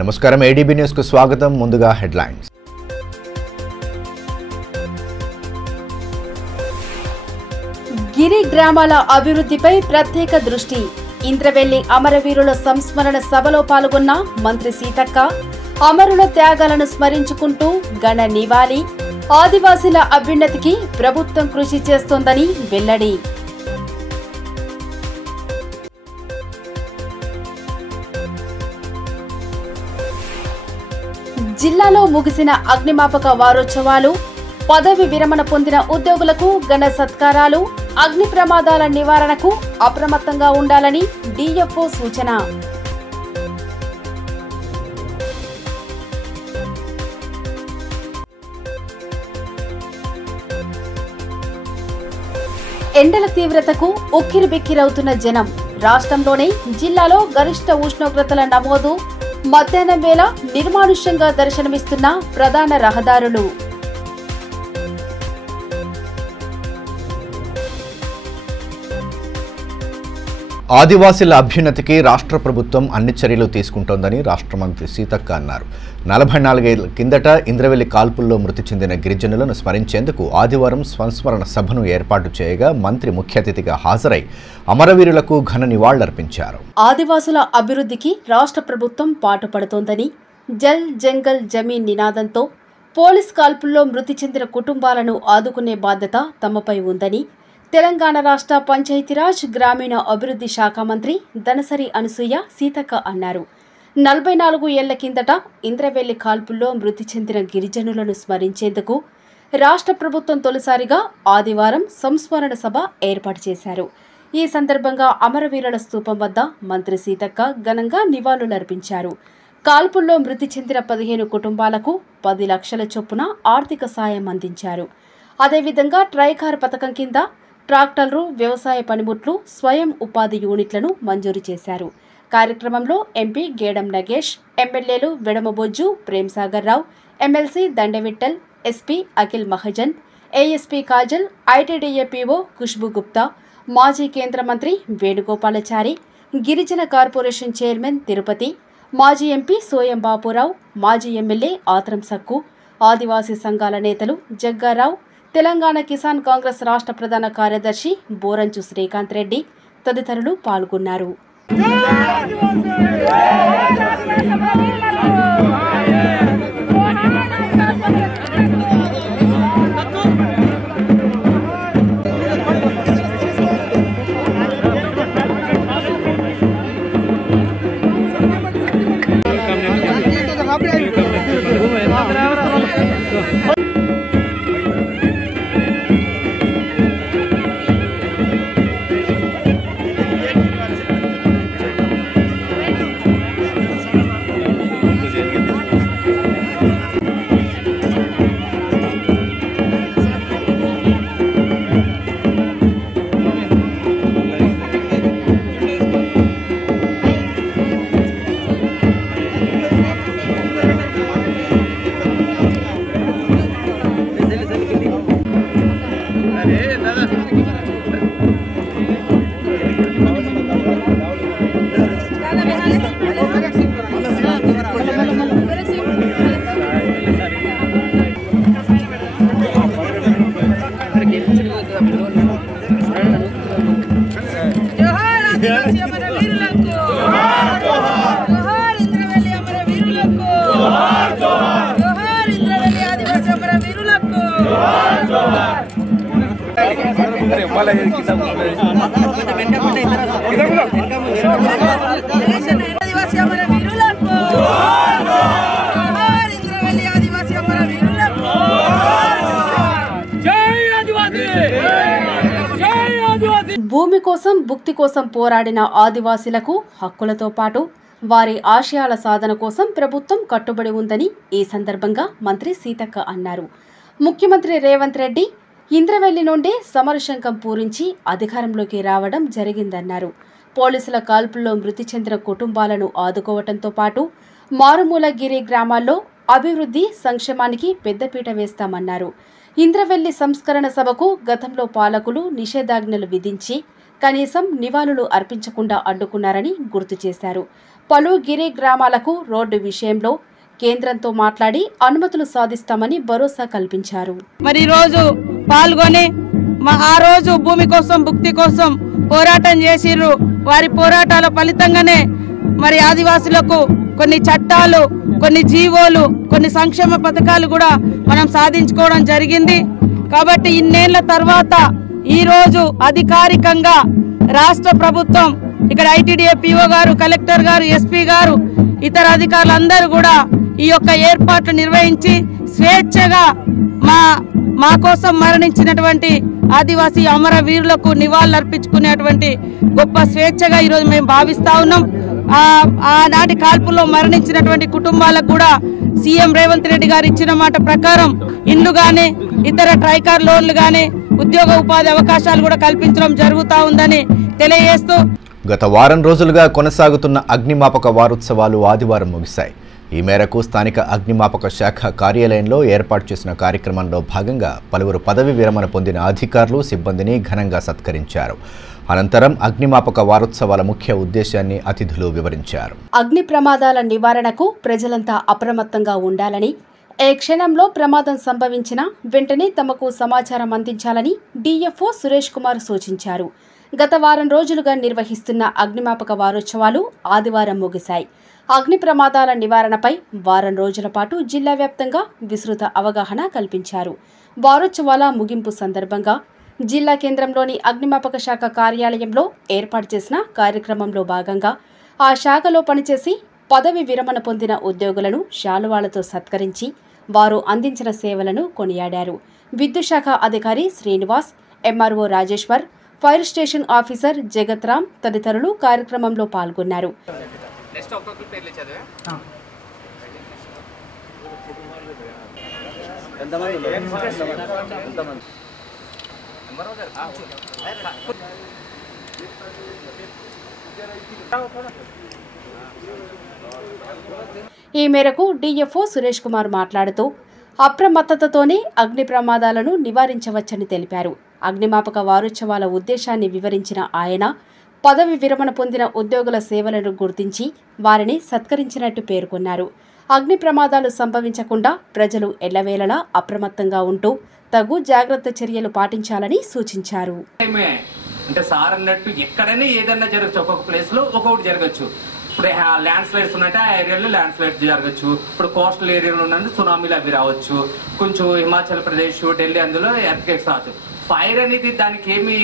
నమస్కారం ADB news కు స్వాగతం. ముందుగా హెడ్లైన్స్. గిరి గ్రామాల అభివృద్ధిపై ప్రత్యేక దృష్టి. ఇంద్రవెల్లి అమరవీరుల సంస్మరణ సభలో పాల్గొన్న మంత్రి సీతక్క. అమరుల త్యాగాలను స్మరించుకుంటూ ఘన నివాళి. ఆదివాసీల అభ్యున్నతికి ప్రభుత్వం కృషి చేస్తోందని వెల్లడి. జిల్లాలో ముగిసిన అగ్నిమాపక వారోత్సవాలు. పదవి విరమణ పొందిన ఉద్యోగులకు ఘన సత్కారాలు. అగ్ని ప్రమాదాల నివారణకు అప్రమత్తంగా ఉండాలని డిఎఫ్ఓ సూచన. ఎండల తీవ్రతకు ఉక్కిరిబిక్కిరవుతున్న జనం. రాష్ట్రంలోనే జిల్లాలో గరిష్ట ఉష్ణోగ్రతల నమోదు. మధ్యాహ్నం వేళ నిర్మానుష్యంగా దర్శనమిస్తున్న ప్రధాన రహదారులు. ఆదివాసీల అభ్యున్నతికి రాష్ట్ర ప్రభుత్వం అన్ని చర్యలు తీసుకుంటోందని రాష్ట్ర మంత్రి సీతక్క అన్నారు. 44 ఏళ్ల కిందట ఇంద్రవెల్లి కాల్పుల్లో మృతి చెందిన గిరిజనులను స్మరించేందుకు ఆదివారం సంస్మరణ సభను ఏర్పాటు చేయగా మంత్రి ముఖ్య అతిథిగా హాజరై అమరవీరులకు ఘన నివాళులర్పించారు. ఆదివాసుల అభివృద్ధికి రాష్ట్ర ప్రభుత్వం పాటుపడుతోందని, జల్ జంగల్ జమీన్ నినాదంతో పోలీస్ కాల్పుల్లో మృతి చెందిన కుటుంబాలను ఆదుకునే బాధ్యత తమపై ఉందని తెలంగాణ రాష్ట్ర పంచాయతీరాజ్ గ్రామీణ అభివృద్ధి శాఖ మంత్రి దనసరి అనసూయ సీతక్క అన్నారు. 44 ఏళ్ల కిందట ఇంద్రవెల్లి కాల్పుల్లో మృతి చెందిన గిరిజనులను స్మరించేందుకు రాష్ట్ర ప్రభుత్వం తొలిసారిగా ఆదివారం సంస్మరణ సభ ఏర్పాటు చేశారు. ఈ సందర్భంగా అమరవీరుల స్తూపం వద్ద మంత్రి సీతక్క ఘనంగా నివాళులర్పించారు. కాల్పుల్లో మృతి చెందిన 15 కుటుంబాలకు 10 లక్షల చొప్పున ఆర్థిక సాయం అందించారు. అదేవిధంగా ట్రైకార్ పథకం కింద ట్రాక్టర్లు, వ్యవసాయ పనిముట్లు, స్వయం ఉపాధి యూనిట్లను మంజూరు చేశారు. కార్యక్రమంలో ఎంపీ గేడం నగేష్, ఎమ్మెల్యేలు Vedamabojju, Premsagar Rao, MLC Dandavittal, SP Akhil Mahajan, ASP Kajal, ITDA PO Khushboo Gupta, మాజీ కేంద్ర మంత్రి వేణుగోపాలాచారి, గిరిజన కార్పొరేషన్ చైర్మన్ తిరుపతి, మాజీ ఎంపీ సోయం బాపురావు, మాజీ ఎమ్మెల్యే ఆత్రం సక్కు, ఆదివాసీ సంఘాల నేతలు జగ్గారావు, తెలంగాణ కిసాన్ కాంగ్రెస్ రాష్ట్ర ప్రధాన కార్యదర్శి బోరంచు శ్రీకాంత్ రెడ్డి తదితరులు పాల్గొన్నారు. భూమి కోసం, భుక్తి కోసం పోరాడిన ఆదివాసీలకు హక్కులతో పాటు వారి ఆశయాల సాధన కోసం ప్రభుత్వం కట్టుబడి ఉందని ఈ సందర్భంగా మంత్రి సీతక్క అన్నారు. ముఖ్యమంత్రి రేవంత్ రెడ్డి ఇంద్రవెల్లి నుండి సమరశంఖం పూరించి అధికారంలోకి రావడం జరిగిందన్నారు. పోలీసుల కాల్పుల్లో మృతి చెందిన కుటుంబాలను ఆదుకోవడంతో పాటు మారుమూల గిరి గ్రామాల్లో అభివృద్ధి సంక్షేమానికి పెద్దపీట వేస్తామన్నారు. ఇంద్రవెల్లి సంస్కరణ సభకు గతంలో పాలకులు నిషేధాజ్ఞలు విధించి కనీసం నివాళులు అర్పించకుండా అడ్డుకున్నారని గుర్తు చేశారు. పలు గిరి గ్రామాలకు రోడ్డు విషయంలో కేంద్రంతో మాట్లాడి అనుమతులు సాధిస్తామని భరోసా కల్పించారు. మరి ఈరోజు పాల్గొని ఆ రోజు భూమి కోసం భుక్తి కోసం పోరాటం చేసిర్రు. వారి పోరాటాల ఫలితంగానే మరి ఆదివాసులకు కొన్ని చట్టాలు, కొన్ని జీవోలు, కొన్ని సంక్షేమ పథకాలు కూడా మనం సాధించుకోవడం జరిగింది. కాబట్టి ఇన్నేళ్ల తర్వాత ఈరోజు అధికారికంగా రాష్ట్ర ప్రభుత్వం ఇక్కడ ఐటీడీఏ పీఓ గారు, కలెక్టర్ గారు, ఎస్పీ గారు, ఇతర అధికారులందరూ కూడా ఈ యొక్క ఏర్పాట్లు నిర్వహించి స్వేచ్ఛగా మా కోసం మరణించినటువంటి ఆదివాసీ అమరవీరులకు నివాళులర్పించుకునేటువంటి గొప్ప స్వేచ్ఛగా ఈరోజు మేము భావిస్తా ఉన్నాం. ఆనాటి కాల్పుల్లో మరణించినటువంటి కుటుంబాలకు కూడా సీఎం రేవంత్ రెడ్డి గారు ఇచ్చిన మాట ప్రకారం ఇండ్లు కానీ ఇతర ట్రైకార్ లోన్లు కానీ ఉద్యోగ ఉపాధి అవకాశాలు కూడా కల్పించడం జరుగుతూ ఉందని తెలియజేస్తూ గత వారం రోజులుగా కొనసాగుతున్న అగ్నిమాపక వారోత్సవాలు ఆదివారం ముగిశాయి. ఈ మేరకు స్థానిక అగ్నిమాపక శాఖ కార్యాలయంలో ఏర్పాటు చేసిన కార్యక్రమంలో భాగంగా పలువురు పదవి విరమణ పొందిన అధికారులు, సిబ్బందిని ఘనంగా సత్కరించారు. అనంతరం అగ్నిమాపక వారోత్సవాల ముఖ్య ఉద్దేశాన్ని అతిథులు వివరించారు. అగ్ని ప్రమాదాల నివారణకు ప్రజలంతా అప్రమత్తంగా ఉండాలని, ఏ క్షణంలో ప్రమాదం సంభవించినా వెంటనే తమకు సమాచారం అందించాలని డిఎఫ్ఓ సురేష్ కుమార్ సూచించారు. గత వారం రోజులుగా నిర్వహిస్తున్న అగ్నిమాపక వారోత్సవాలు ఆదివారం ముగిశాయి. అగ్ని ప్రమాదాల నివారణపై వారం రోజుల పాటు జిల్లా వ్యాప్తంగా విస్తృత అవగాహన కల్పించారు. వారోత్సవాల ముగింపు సందర్భంగా జిల్లా కేంద్రంలోని అగ్నిమాపక శాఖ కార్యాలయంలో ఏర్పాటు చేసిన కార్యక్రమంలో భాగంగా ఆ శాఖలో పనిచేసి పదవి విరమణ పొందిన ఉద్యోగులను శాలువాలతో సత్కరించి వారు అందించిన సేవలను కొనియాడారు. విద్యుత్ శాఖ అధికారి Srinivas, MRO Rajeshwar, fire station officer Jagatram తదితరులు కార్యక్రమంలో పాల్గొన్నారు. ఈ మేరకు డిఎఫ్ఓ సురేష్ కుమార్ మాట్లాడుతూ అప్రమత్తతతోనే అగ్ని ప్రమాదాలను నివారించవచ్చని తెలిపారు. అగ్నిమాపక వారోత్సవాల ఉద్దేశాన్ని వివరించిన ఆయన పదవి విరమణ పొందిన ఉద్యోగుల సేవలను గుర్తించి వారిని సత్కరించినట్టు పేర్కొన్నారు. అగ్ని ప్రమాదాలు సంభవించకుండా ప్రజలు ఎల్లవేళలా అప్రమత్తంగా ఉంటూ తగు జాగ్రత్త చర్యలు పాటించాలని సూచించారు. అంటే సార్ అన్నట్టు ఎక్కడైనా ఏదైనా జరగచ్చు, ఒక్కొక్క ప్లేస్ లో ఒక్కొక్కటి జరగచ్చు. ఇప్పుడు ల్యాండ్ స్లైడ్స్ ఉన్నట్టు ఆ ఏరియాలో ల్యాండ్ స్లైడ్స్ జరగచ్చు. ఇప్పుడు కోస్టల్ ఏరియాలో ఉన్నట్టు సునామీలు అవి రావచ్చు. కొంచెం హిమాచల్ ప్రదేశ్, ఢిల్లీ అందులో ఎర్త్క్వేక్స్ రావచ్చు. ఫైర్ అనేది దానికి ఏమి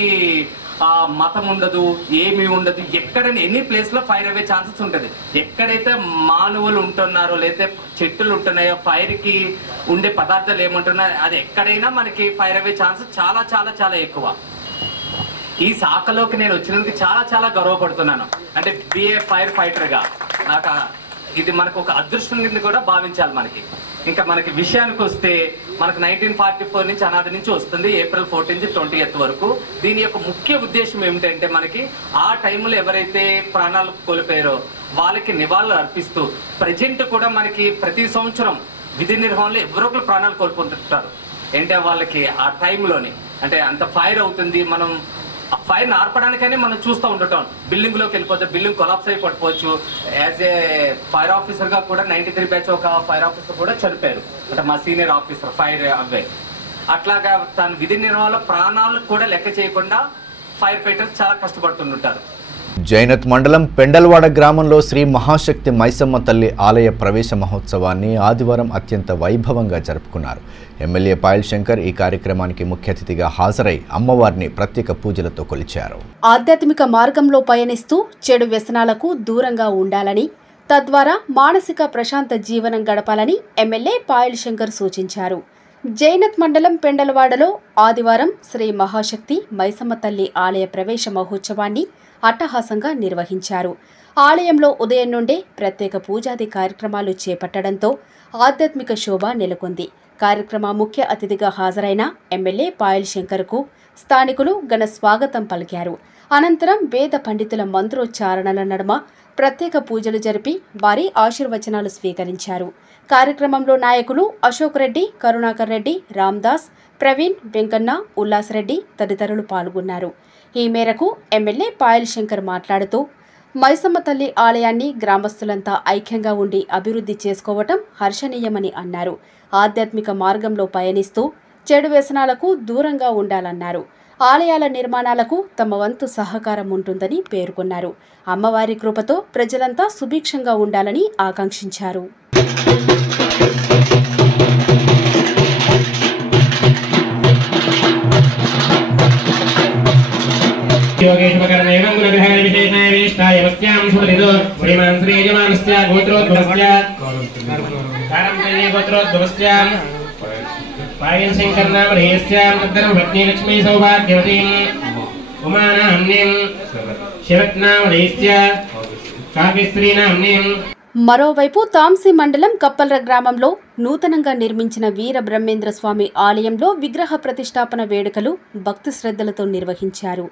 మతం ఉండదు, ఏమి ఉండదు. ఎక్కడైనా ఎన్ని ప్లేస్ లో ఫైర్ అయ్యే ఛాన్సెస్ ఉంటది. ఎక్కడైతే మానవులు ఉంటున్నారో లేదా చెట్లు ఉంటున్నాయో, ఫైర్ కి ఉండే పదార్థాలు ఏముంటున్నాయో అది ఎక్కడైనా మనకి ఫైర్ అయ్యే ఛాన్సెస్ చాలా చాలా చాలా ఎక్కువ. ఈ శాఖలోకి నేను వచ్చినందుకు చాలా చాలా గర్వపడుతున్నాను. అంటే బిఏ ఫైర్ ఫైటర్ గా నాకు ఇది మనకు ఒక అదృష్టం కింద కూడా భావించాలి. ఇంకా మనకి విషయానికి వస్తే మనకు 1944 నుంచి అనాది నుంచి వస్తుంది, ఏప్రిల్ 14 నుంచి 20th వరకు. దీని యొక్క ముఖ్య ఉద్దేశం ఏమిటంటే మనకి ఆ టైంలో ఎవరైతే ప్రాణాలు కోల్పోయారో వాళ్ళకి నివాళులు అర్పిస్తూ ప్రజెంట్ కూడా మనకి ప్రతి సంవత్సరం విధి నిర్వహణలో ఎవరో ఒకరు ప్రాణాలు కోల్పోతుంటారు. అంటే వాళ్ళకి ఆ టైంలోని అంటే అంత ఫైర్ అవుతుంది, మనం ఆ ఫైర్ ఆర్పడానికనే మనం చూస్తూ ఉండటం. బిల్డింగ్ లోకి వెళ్ళిపోతే బిల్డింగ్ కొలాప్స్ అయి పడిపోవచ్చు. యాజ్ ఏ ఫైర్ ఆఫీసర్ గా కూడా 93 బ్యాచ్ ఒక ఫైర్ ఆఫీసర్ కూడా చనిపోయారు. అంటే మా సీనియర్ ఆఫీసర్ ఫైర్ అవే. అట్లాగా తన విధి నిర్వహణలో ప్రాణాలు కూడా లెక్క చేయకుండా ఫైర్ ఫైటర్స్ చాలా కష్టపడుతుంటారు. జైనత్ మండలం పెండల్వాడ గ్రామంలో శ్రీ మహాశక్తి మైసమ్మ తల్లి ఆలయ ప్రవేశ మహోత్సవాన్ని ఆదివారం అత్యంత వైభవంగా జరుపుకున్నారు. ఎమ్మెల్యే పాయల్ శంకర్ ఈ కార్యక్రమానికి ముఖ్య అతిథిగా హాజరై అమ్మవారిని ప్రత్యేక పూజలతో కొలిచారు. ఆధ్యాత్మిక మార్గంలో పయనిస్తూ చెడు వ్యసనాలకు దూరంగా ఉండాలని, తద్వారా మానసిక ప్రశాంత జీవనం గడపాలని ఎమ్మెల్యే పాయల్ శంకర్ సూచించారు. జైనత్ మండలం పెండలవాడలో ఆదివారం శ్రీ మహాశక్తి మైసమ్మ తల్లి ఆలయ ప్రవేశ మహోత్సవాన్ని అట్టహాసంగా నిర్వహించారు. ఆలయంలో ఉదయం నుండే ప్రత్యేక పూజాది కార్యక్రమాలు చేపట్టడంతో ఆధ్యాత్మిక శోభ నెలకొంది. కార్యక్రమ ముఖ్య అతిథిగా హాజరైన ఎమ్మెల్యే పాయల్ శంకర్కు స్థానికులు ఘన స్వాగతం పలికారు. అనంతరం వేద పండితుల మంత్రోచ్చారణల నడుమ ప్రత్యేక పూజలు జరిపి వారి ఆశీర్వచనాలు స్వీకరించారు. కార్యక్రమంలో నాయకులు అశోక్ రెడ్డి, కరుణాకర్ రెడ్డి, రామ్దాస్, ప్రవీణ్, వెంకన్న, ఉల్లాస్ రెడ్డి తదితరులు పాల్గొన్నారు. ఈ మేరకు ఎమ్మెల్యే పాయల్ శంకర్ మాట్లాడుతూ మైసమ్మ తల్లి ఆలయాన్ని గ్రామస్తులంతా ఐక్యంగా ఉండి అభివృద్ధి చేసుకోవటం హర్షణీయమని అన్నారు. ఆధ్యాత్మిక మార్గంలో పయనిస్తూ చెడు వ్యసనాలకు దూరంగా ఉండాలన్నారు. ఆలయాల నిర్మాణాలకు తమ వంతు సహకారం ఉంటుందని పేర్కొన్నారు. అమ్మవారి కృపతో ప్రజలంతా సుభిక్షంగా ఉండాలని ఆకాంక్షించారు. पायन शंकर नाम रेस्याम तद्दरम पत्नी लक्ष्मी सौभाग्यवतीं उमानाम्नीं शरत्नाम रेस्या काव्यश्री नाम्नीं. మరోవైపు తాంసీ మండలం కప్పల్ర గ్రామంలో నూతనంగా నిర్మించిన వీర బ్రహ్మేంద్ర స్వామి ఆలయంలో విగ్రహ ప్రతిష్టాపన వేడుకలు భక్తి శ్రద్ధలతో నిర్వహించారు.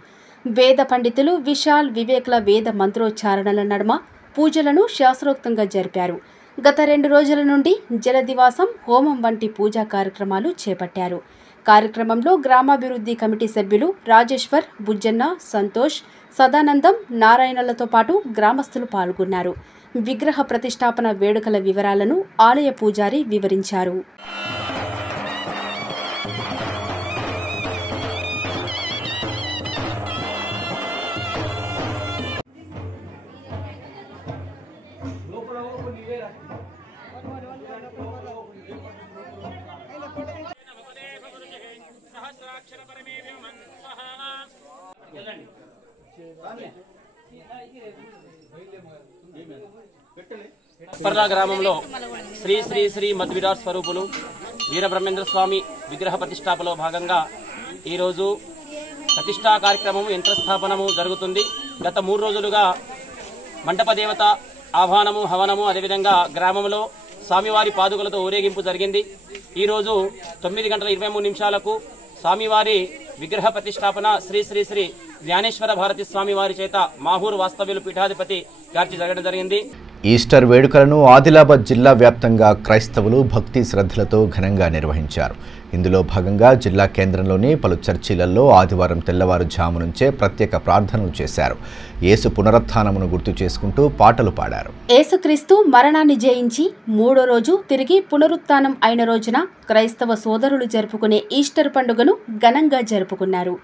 వేద పండితులు విశాల్ వివేక్ల వేద మంత్రోచ్చారణల నడుమ పూజలను శాస్త్రోక్తంగా జరిపారు. గత 2 రోజుల నుండి జలదివాసం, హోమం వంటి పూజా కార్యక్రమాలు చేపట్టారు. కార్యక్రమంలో గ్రామాభివృద్ధి కమిటీ సభ్యులు రాజేశ్వర్, బుజ్జన్న, సంతోష్, సదానందం, నారాయణలతో పాటు గ్రామస్తులు పాల్గొన్నారు. విగ్రహ ప్రతిష్టాపన వేడుకల వివరాలను ఆలయ పూజారి వివరించారు. పర్లా గ్రామంలో శ్రీ శ్రీ శ్రీ మధ్విరాట్ స్వరూపులు వీరబ్రహ్మేంద్ర స్వామి విగ్రహ ప్రతిష్టాపనలో భాగంగా ఈరోజు ప్రతిష్టా కార్యక్రమము యంత్రస్థాపనము జరుగుతుంది. గత 3 రోజులుగా మండప దేవత ఆహ్వానము, హవనము, అదేవిధంగా గ్రామంలో స్వామివారి పాదుకలతో ఊరేగింపు జరిగింది. ఈరోజు 9:23 స్వామివారి విగ్రహ ప్రతిష్టాపన శ్రీ శ్రీ శ్రీ జ్ఞానేశ్వర భారతి స్వామివారి చేత మాహూరు వాస్తవ్యులు పీఠాధిపతి గారికి జరగడం జరిగింది. ఈస్టర్ వేడుకలను ఆదిలాబాద్ జిల్లా వ్యాప్తంగా క్రైస్తవులు భక్తి శ్రద్ధలతో ఘనంగా నిర్వహించారు. ఇందులో భాగంగా జిల్లా కేంద్రంలోని పలు చర్చిలలో ఆదివారం తెల్లవారుజాము నుంచే ప్రత్యేక ప్రార్థనలు చేశారు. యేసు పునరుత్థానమును గుర్తు చేసుకుంటూ పాటలు పాడారు. యేసుక్రీస్తు మరణాన్ని జయించి 3వ రోజు తిరిగి పునరుత్థానం అయిన రోజున క్రైస్తవ సోదరులు జరుపుకునే ఈస్టర్ పండుగను ఘనంగా జరుపుకున్నారు.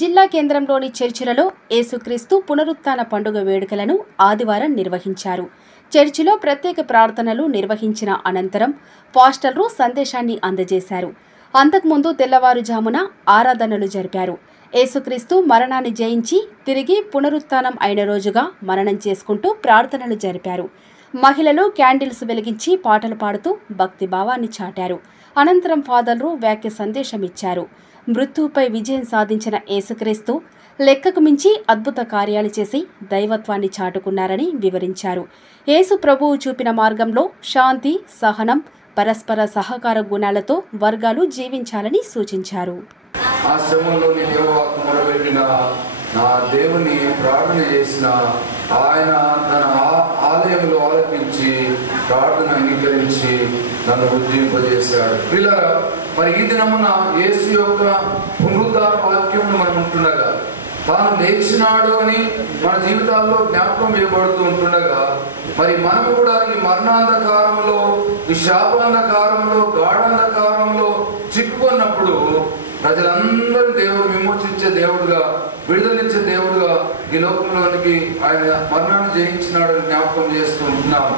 జిల్లా కేంద్రంలోని చర్చిలలో యేసుక్రీస్తు పునరుత్థాన పండుగ వేడుకలను ఆదివారం నిర్వహించారు. చర్చిలో ప్రత్యేక ప్రార్థనలు నిర్వహించిన అనంతరం పాస్టర్లు సందేశాన్ని అందజేశారు. అంతకుముందు తెల్లవారుజామున ఆరాధనలు జరిపారు. యేసుక్రీస్తు మరణాన్ని జయించి తిరిగి పునరుత్థానం అయిన రోజుగా మననం చేసుకుంటూ ప్రార్థనలు జరిపారు. మహిళలు క్యాండిల్స్ వెలిగించి పాటలు పాడుతూ భక్తి భావాన్ని చాటారు. అనంతరం ఫాదర్లు వాక్య సందేశం ఇచ్చారు. మృత్యుపై విజయం సాధించిన యేసుక్రీస్తు లెక్కకు మించి అద్భుత కార్యాలు చేసి దైవత్వాన్ని చాటుకున్నారని వివరించారు. యేసు ప్రభువు చూపిన మార్గంలో శాంతి, సహనం, పరస్పర సహకార గుణాలతో వర్గాలు జీవించాలని సూచించారు. ఆ శ్రమంలోని దేవవాక్కు మొరబెట్టిన నా దేవుని ప్రార్థన చేసిన ఆయన తన ఆలయంలో ఆలపించి ప్రార్థన అంగీకరించి నన్ను ఉజ్జీవింపజేశాడు. పిల్లరా, మరి ఈ దినమున యేసు యొక్క పునరుద్ధాన వాక్యం మనం ఉంటుండగా, తాను లేచినాడు అని మన జీవితాల్లో జ్ఞాపకం వేయబడుతూ ఉంటుండగా, మరి మనం కూడా ఈ మరణాంధకారంలో, ఈ శాపాంధకారంలో, గాఢాంధకారంలో చిక్కుకున్నప్పుడు ప్రజలందరూ దేవుడు విమోచించే దేవుడుగా, విడుదలించే దేవుడుగా ఈ లోకంలోనికి ఆయన మరణాన్ని జయించినాడని జ్ఞాపకం చేస్తూ ఉంటున్నాము.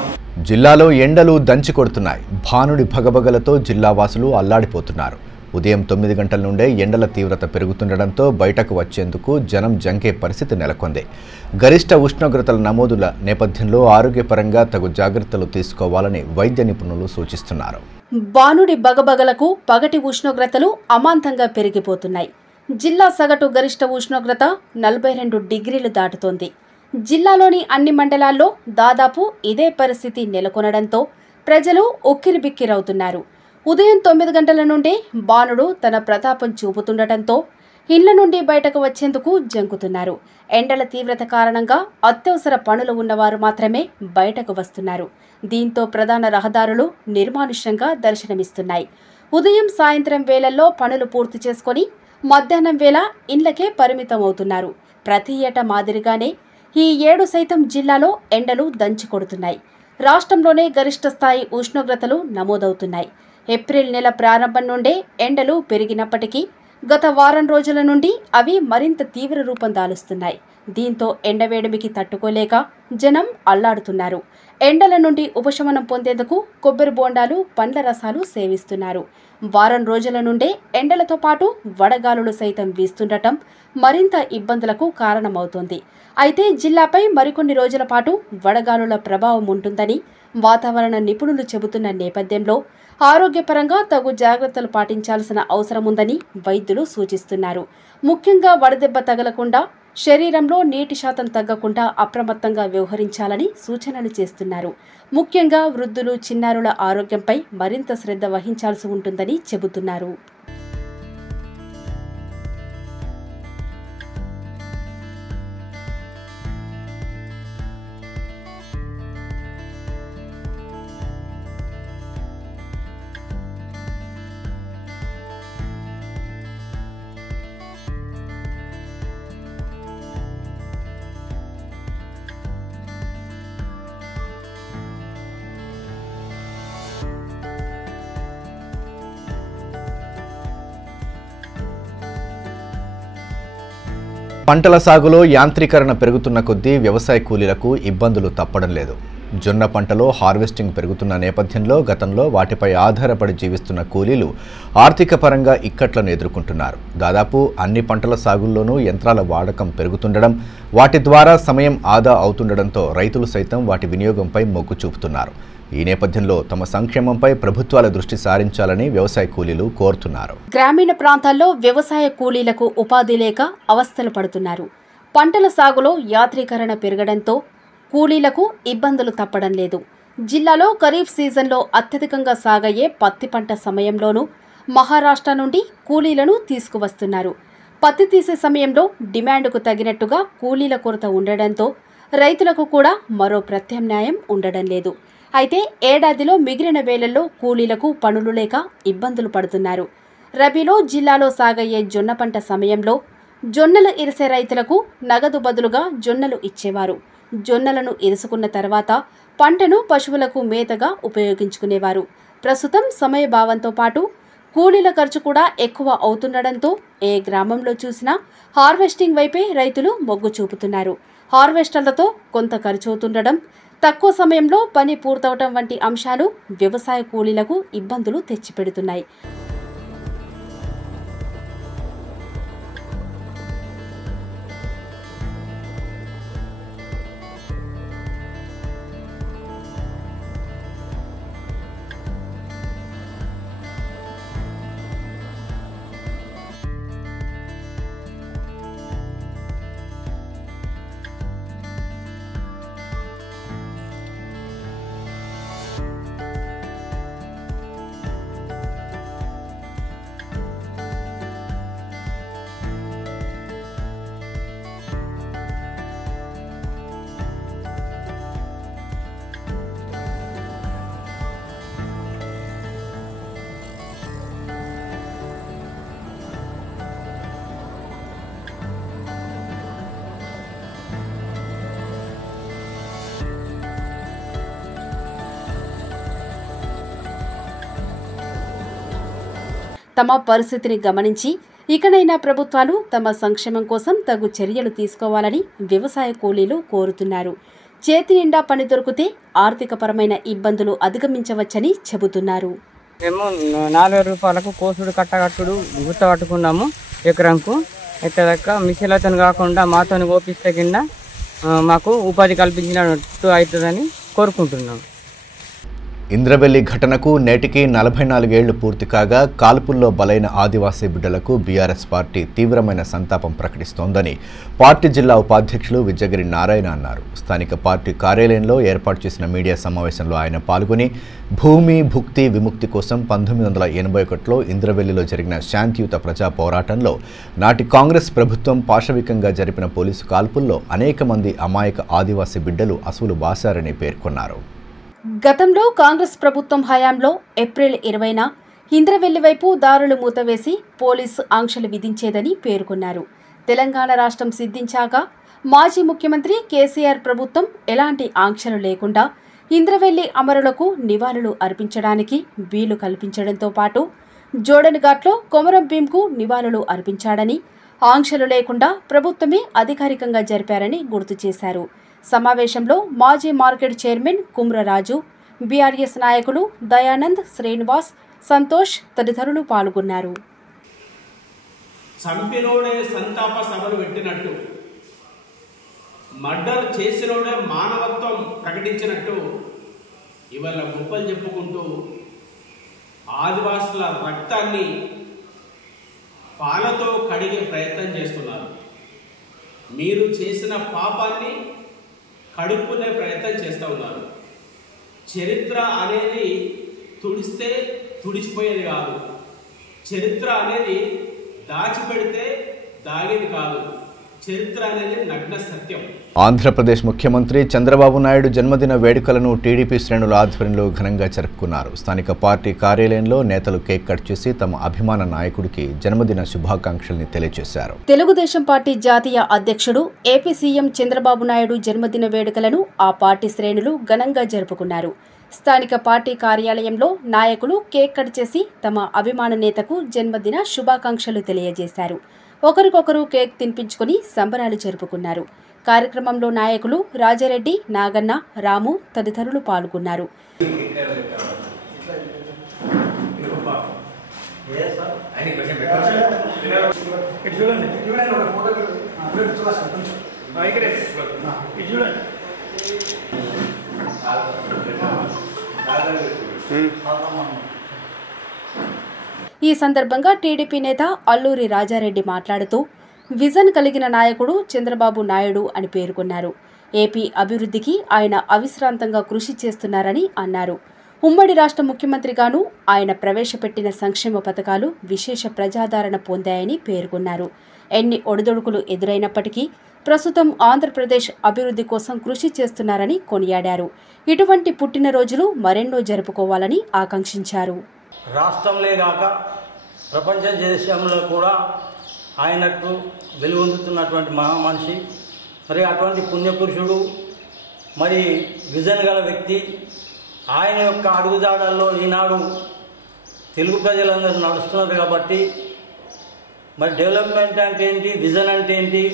జిల్లాలో ఎండలు దంచి కొడుతున్నాయి. భానుడి భగభగలతో జిల్లా వాసులు అల్లాడిపోతున్నారు. ఉదయం 9 గంటల నుండే ఎండల తీవ్రత పెరుగుతుండటంతో బయటకు వచ్చేందుకు జనం జంకే పరిస్థితి నెలకొంది. గరిష్ట ఉష్ణోగ్రతల నమోదుల నేపథ్యంలో ఆరోగ్యపరంగా తగు జాగ్రత్తలు తీసుకోవాలని వైద్య నిపుణులు సూచిస్తున్నారు. బానుడి బగబగలకు పగటి ఉష్ణోగ్రతలు అమాంతంగా పెరిగిపోతున్నాయి. జిల్లా సగటు గరిష్ట ఉష్ణోగ్రత 42 డిగ్రీలు దాటుతోంది. జిల్లాలోని అన్ని మండలాల్లో దాదాపు ఇదే పరిస్థితి నెలకొనడంతో ప్రజలు ఉక్కిరిబిక్కిరవుతున్నారు. ఉదయం 9 గంటల నుండే బాణుడు తన ప్రతాపం చూపుతుండటంతో ఇళ్ల నుండి బయటకు వచ్చేందుకు జంకుతున్నారు. ఎండల తీవ్రత కారణంగా అత్యవసర పనులు ఉన్నవారు మాత్రమే బయటకు వస్తున్నారు. దీంతో ప్రధాన రహదారులు నిర్మానుష్యంగా దర్శనమిస్తున్నాయి. ఉదయం, సాయంత్రం వేళల్లో పనులు పూర్తి చేసుకొని మధ్యాహ్నం వేళ ఇండ్లకే పరిమితమవుతున్నారు. ప్రతి ఏటా మాదిరిగానే ఈ ఏడు సైతం జిల్లాలో ఎండలు దంచి కొడుతున్నాయి. రాష్ట్రంలోనే గరిష్ట స్థాయి ఉష్ణోగ్రతలు నమోదవుతున్నాయి. ఏప్రిల్ నెల ప్రారంభం నుండే ఎండలు పెరిగినప్పటికీ గత వారం రోజుల నుండి అవి మరింత తీవ్ర రూపం దాలుస్తున్నాయి. దీంతో ఎండవేడిమికి తట్టుకోలేక జనం అల్లాడుతున్నారు. ఎండల నుండి ఉపశమనం పొందేందుకు కొబ్బరి బోండాలు, పండ్ల రసాలు సేవిస్తున్నారు. వారం రోజుల నుండే ఎండలతో పాటు వడగాలులు సైతం వీస్తుండటం మరింత ఇబ్బందులకు కారణమవుతోంది. అయితే జిల్లాపై మరికొన్ని రోజుల పాటు వడగాలుల ప్రభావం ఉంటుందని వాతావరణ నిపుణులు చెబుతున్న నేపథ్యంలో ఆరోగ్యపరంగా తగు జాగ్రత్తలు పాటించాల్సిన అవసరం ఉందని వైద్యులు సూచిస్తున్నారు. ముఖ్యంగా వడదెబ్బ తగలకుండా, శరీరంలో నీటి శాతం తగ్గకుండా అప్రమత్తంగా వ్యవహరించాలని సూచనలు చేస్తున్నారు. ముఖ్యంగా వృద్ధులు, చిన్నారుల ఆరోగ్యంపై మరింత శ్రద్ధ వహించాల్సి ఉంటుందని చెబుతున్నారు. పంటల సాగులో యాంత్రీకరణ పెరుగుతున్న కొద్దీ వ్యవసాయ కూలీలకు ఇబ్బందులు తప్పడం లేదు. జొన్న పంటలో హార్వెస్టింగ్ పెరుగుతున్న నేపథ్యంలో గతంలో వాటిపై ఆధారపడి జీవిస్తున్న కూలీలు ఆర్థిక పరంగా ఇక్కట్లను ఎదుర్కొంటున్నారు. దాదాపు అన్ని పంటల సాగుల్లోనూ యంత్రాల వాడకం పెరుగుతుండడం, వాటి ద్వారా సమయం ఆదా అవుతుండడంతో రైతులు సైతం వాటి వినియోగంపై మొగ్గు చూపుతున్నారు. ఈ నేపథ్యంలో తమ సంక్షేమంపై ప్రభుత్వాల దృష్టి సారించాలని వ్యవసాయ కూలీలు కోరుతున్నారు. గ్రామీణ ప్రాంతాల్లో వ్యవసాయ కూలీలకు ఉపాధి లేక అవస్థలు పడుతున్నారు. పంటల సాగులో యాంత్రీకరణ పెరగడంతో కూలీలకు ఇబ్బందులు తప్పడం లేదు. జిల్లాలో ఖరీఫ్ సీజన్లో అత్యధికంగా సాగయ్యే పత్తి పంట సమయంలోనూ మహారాష్ట్ర నుండి కూలీలను తీసుకువస్తున్నారు. పత్తి తీసే సమయంలో డిమాండ్కు తగినట్టుగా కూలీల కొరత ఉండడంతో రైతులకు కూడా మరో ప్రత్యామ్నాయం ఉండడం లేదు. అయితే ఏడాదిలో మిగిలిన వేళల్లో కూలీలకు పనులు లేక ఇబ్బందులు పడుతున్నారు. రబీలో జిల్లాలో సాగయ్యే జొన్న పంట సమయంలో జొన్నలు ఇరిసే రైతులకు నగదు బదులుగా జొన్నలు ఇచ్చేవారు. జొన్నలను ఇరుసుకున్న తర్వాత పంటను పశువులకు మేతగా ఉపయోగించుకునేవారు. ప్రస్తుతం సమయభావంతో పాటు కూలీల ఖర్చు కూడా ఎక్కువ అవుతుండడంతో ఏ గ్రామంలో చూసినా హార్వెస్టింగ్ వైపే రైతులు మొగ్గు చూపుతున్నారు. హార్వెస్టర్లతో కొంత ఖర్చు అవుతుండడం, తక్కువ సమయంలో పని పూర్తవటం వంటి అంశాలు వ్యవసాయ కూలీలకు ఇబ్బందులు తెచ్చిపెడుతున్నాయి. తమ పరిస్థితిని గమనించి ఇకనైనా ప్రభుత్వాలు తమ సంక్షేమం కోసం తగు చర్యలు తీసుకోవాలని వ్యవసాయ కూలీలు కోరుతున్నారు. చేతి నిండా పని దొరికితే ఆర్థికపరమైన ఇబ్బందులు అధిగమించవచ్చని చెబుతున్నారు. మేము 40 రూపాయలకు కోసుడు కట్టగట్టుడు గుర్త పట్టుకున్నాము ఎకరంకు. ఎట్లా మిషన్లతో కాకుండా మాతో ఓపిస్తే కింద మాకు ఉపాధి కల్పించినట్టు అవుతుందని కోరుకుంటున్నాము. ఇంద్రవెల్లి ఘటనకు నేటికి 44 ఏళ్లు పూర్తి కాగా కాల్పుల్లో బలైన ఆదివాసీ బిడ్డలకు బీఆర్ఎస్ పార్టీ తీవ్రమైన సంతాపం ప్రకటిస్తోందని పార్టీ జిల్లా ఉపాధ్యక్షులు విజ్జగిరి నారాయణ అన్నారు. స్థానిక పార్టీ కార్యాలయంలో ఏర్పాటు చేసిన మీడియా సమావేశంలో ఆయన పాల్గొని భూమి భుక్తి విముక్తి కోసం 1981లో ఇంద్రవెల్లిలో జరిగిన శాంతియుత ప్రజా పోరాటంలో నాటి కాంగ్రెస్ ప్రభుత్వం పాశవికంగా జరిపిన పోలీసు కాల్పుల్లో అనేక మంది అమాయక ఆదివాసీ బిడ్డలు అసువులు బాసారని పేర్కొన్నారు. గతంలో కాంగ్రెస్ ప్రభుత్వం హయాంలో ఏప్రిల్ 20న ఇంద్రవెల్లి వైపు దారులు మూతవేసి పోలీసు ఆంక్షలు విధించేదని పేర్కొన్నారు. తెలంగాణ రాష్ట్రం సిద్ధించాక మాజీ ముఖ్యమంత్రి కేసీఆర్ ప్రభుత్వం ఎలాంటి ఆంక్షలు లేకుండా ఇంద్రవెల్లి అమరులకు నివాళులు అర్పించడానికి వీలు కల్పించడంతో పాటు జోడెన్ఘాట్లో కొమరం భీంకు నివాళులు అర్పించాడని, ఆంక్షలు లేకుండా ప్రభుత్వమే అధికారికంగా జరిపారని గుర్తు చేశారు. సమావేశంలో మాజీ మార్కెట్ చైర్మన్ కుమ్రరాజు, బీఆర్ఎస్ నాయకులు దయానంద్, శ్రీనివాస్, సంతోష్ తదితరులు పాల్గొన్నారు. చంపినోడే సంతాప సభలు పెట్టినట్టు, మర్డర్ చేసినోడే మానవత్వం ప్రకటించినట్టు ఇవాళ గొప్పలు చెప్పుకుంటూ ఆదివాసుల రక్తాన్ని పాలతో కడిగే ప్రయత్నం చేస్తున్నారు. మీరు చేసిన పాపాన్ని కడుక్కునే ప్రయత్నం చేస్తూ ఉన్నారు. చరిత్ర అనేది తుడిస్తే తుడిచిపోయేది కాదు. చరిత్ర అనేది దాచిపెడితే దాగేది కాదు. చరిత్ర అనేది నగ్న సత్యం. ఆంధ్రప్రదేశ్ ముఖ్యమంత్రి చంద్రబాబు నాయుడు జన్మదిన వేడుకలను టీడీపీ శ్రేణుల ఆధ్వర్యంలో ఘనంగా జరుపుకున్నారు. స్థానిక పార్టీ కార్యాలయంలో నేతలు కేక్ కట్ చేసి తమ అభిమాన నాయకుడికి జన్మదిన శుభాకాంక్షల్ని తెలియజేశారు. తెలుగుదేశం పార్టీ జాతీయ అధ్యక్షుడు ఏపీ సీఎం చంద్రబాబు నాయుడు జన్మదిన వేడుకలను ఆ పార్టీ శ్రేణులు ఘనంగా జరుపుకున్నారు. స్థానిక పార్టీ కార్యాలయంలో నాయకులు కేక్ కట్ చేసి తమ అభిమాన నేతకు జన్మదిన శుభాకాంక్షలు తెలియజేశారు. ఒకరికొకరు కేక్ తినిపించుకుని సంబరాలు జరుపుకున్నారు. కార్యక్రమంలో నాయకులు రాజారెడ్డి, నాగన్న, రాము తదితరులు పాల్గొన్నారు. ఈ సందర్భంగా టీడీపీ నేత అల్లూరి రాజారెడ్డి మాట్లాడుతూ విజన్ కలిగిన నాయకుడు చంద్రబాబు నాయుడు అని పేర్కొన్నారు. ఏపీ అభివృద్ధికి ఆయన అవిశ్రాంతంగా కృషి చేస్తున్నారని అన్నారు. ఉమ్మడి రాష్ట్ర ముఖ్యమంత్రిగాను ఆయన ప్రవేశపెట్టిన సంక్షేమ పథకాలు విశేష ప్రజాదరణ పొందాయని పేర్కొన్నారు. ఎన్ని ఒడిదొడుకులు ఎదురైనప్పటికీ ప్రస్తుతం ఆంధ్రప్రదేశ్ అభివృద్ధి కోసం కృషి చేస్తున్నారని కొనియాడారు. ఇటువంటి పుట్టినరోజులు మరెన్నో జరుపుకోవాలని ఆకాంక్షించారు. రాష్ట్రంలో కాక ప్రపంచ దేశంలో కూడా ఆయనకు వెలుగొందుతున్నటువంటి మహామనిషి, మరి అటువంటి పుణ్యపురుషుడు, మరి విజన్ గల వ్యక్తి. ఆయన యొక్క అడుగుజాడల్లో ఈనాడు తెలుగు ప్రజలందరూ నడుస్తున్నారు కాబట్టి మరి డెవలప్మెంట్ అంటే ఏంటి, విజన్ అంటే ఏంటి,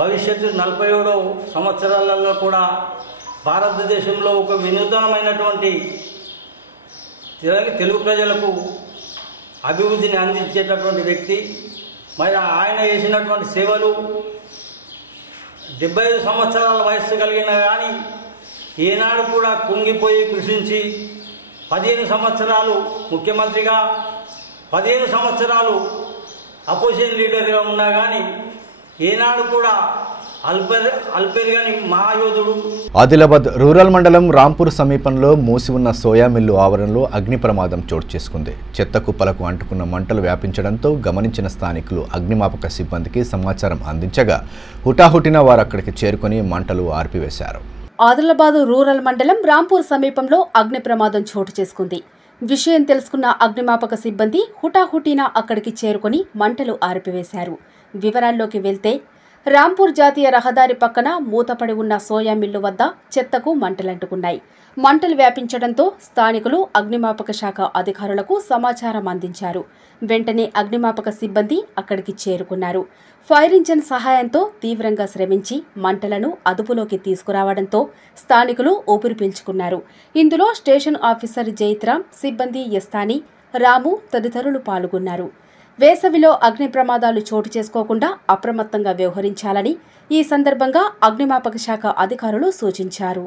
భవిష్యత్తు 47 సంవత్సరాలలో కూడా భారతదేశంలో ఒక వినూతనమైనటువంటి తెలుగు ప్రజలకు అభివృద్ధిని అందించేటటువంటి వ్యక్తి. మరి ఆయన చేసినటువంటి సేవలు 75 సంవత్సరాల వయస్సు కలిగిన కానీ ఏనాడు కూడా కుంగిపోయి కృషించి 15 సంవత్సరాలు ముఖ్యమంత్రిగా, 15 సంవత్సరాలు అపోజిషన్ లీడర్గా ఉన్నా కానీ ఏనాడు కూడా అల్పెరుగని మహాయోధుడు. ఆదిలాబాద్ రూరల్ మండలం రాంపూర్ సమీపంలో మూసి ఉన్న సోయా మిల్లు ఆవరణలో అగ్ని ప్రమాదం చోటు చేసుకుంది. చెత్త కుప్పలకు అంటుకున్న మంటలు వ్యాపించడంతో గమనించిన స్థానికులు అగ్నిమాపక సిబ్బందికి సమాచారం అందించగా హుటాహుటిన వారు అక్కడికి చేరుకుని మంటలు ఆర్పివేశారు. ఆదిలాబాద్ రూరల్ మండలం రాంపూర్ సమీపంలో అగ్ని ప్రమాదం చోటు చేసుకుంది. విషయం తెలుసుకున్న అగ్నిమాపక సిబ్బంది హుటాహుటిన అక్కడికి చేరుకుని మంటలు ఆర్పివేశారు. వివరాల్లోకి వెళ్తే రాంపూర్ జాతీయ రహదారి పక్కన మూతపడి ఉన్న సోయా మిల్లు వద్ద చెత్తకు మంటలంటుకున్నాయి. మంటలు వ్యాపించడంతో స్థానికులు అగ్నిమాపక శాఖ అధికారులకు సమాచారం అందించారు. వెంటనే అగ్నిమాపక సిబ్బంది అక్కడికి చేరుకున్నారు. ఫైర్ ఇంజిన్ సహాయంతో తీవ్రంగా శ్రమించి మంటలను అదుపులోకి తీసుకురావడంతో స్థానికులు ఊపిరి పీల్చుకున్నారు. ఇందులో స్టేషన్ ఆఫీసర్ జైత్రాం, సిబ్బంది యస్తాని, రాము తదితరులు పాల్గొన్నారు. వేసవిలో అగ్ని ప్రమాదాలు చోటు చేసుకోకుండా అప్రమత్తంగా వ్యవహరించాలని ఈ సందర్భంగా అగ్నిమాపక శాఖ అధికారులు సూచించారు.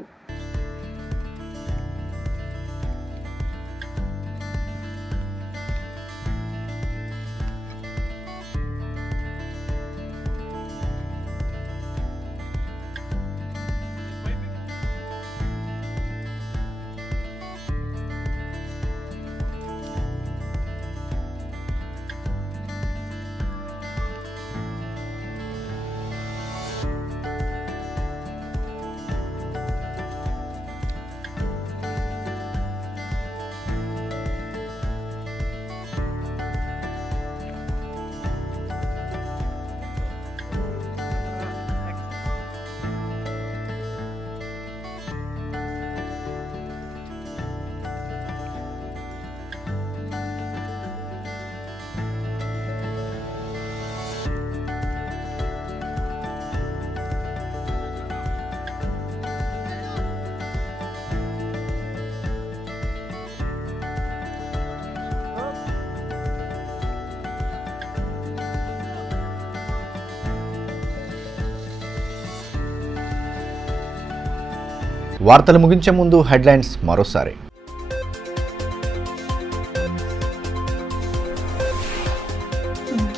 వార్తలు ముగించే ముందు హెడ్లైన్స్ మరోసారి.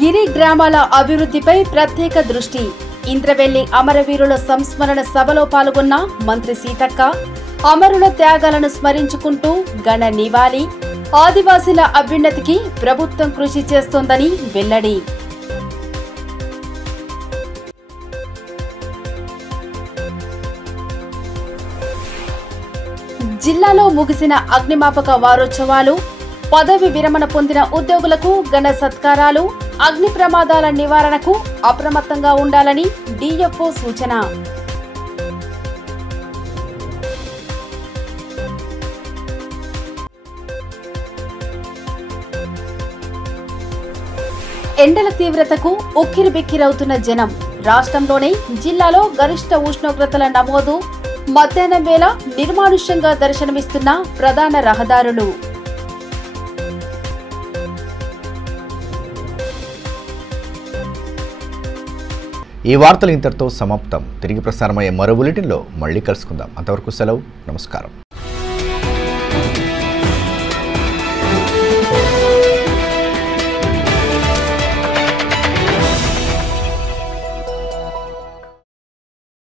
గిరి గ్రామాల అభివృద్ధిపై ప్రత్యేక దృష్టి. ఇంద్రవెల్లి అమరవీరుల సంస్మరణ సభలో పాల్గొన్న మంత్రి సీతక్క. అమరుల త్యాగాలను స్మరించుకుంటూ ఘన నివాళి. ఆదివాసీల అభ్యున్నతికి ప్రభుత్వం కృషి చేస్తోందని వెల్లడి. జిల్లాలో ముగిసిన అగ్నిమాపక వారోత్సవాలు. పదవి విరమణ పొందిన ఉద్యోగులకు ఘన సత్కారాలు. అగ్ని ప్రమాదాల నివారణకు అప్రమత్తంగా ఉండాలని డిఎఫ్ఓ సూచన. ఎండల తీవ్రతకు ఉక్కిరిబిక్కిరవుతున్న జనం. రాష్ట్రంలోనే జిల్లాలో గరిష్ట ఉష్ణోగ్రతల నమోదు. మధ్యాహ్నం వేళ నిర్మానుష్యంగా దర్శనమిస్తున్న ప్రధాన రహదారులు. ఈ వార్తలు ఇంతటితో సమాప్తం. తిరిగి ప్రసారమయ్యే మరో బులెటిన్లో మళ్ళీ కలుసుకుందాం. అంతవరకు సెలవు. నమస్కారం.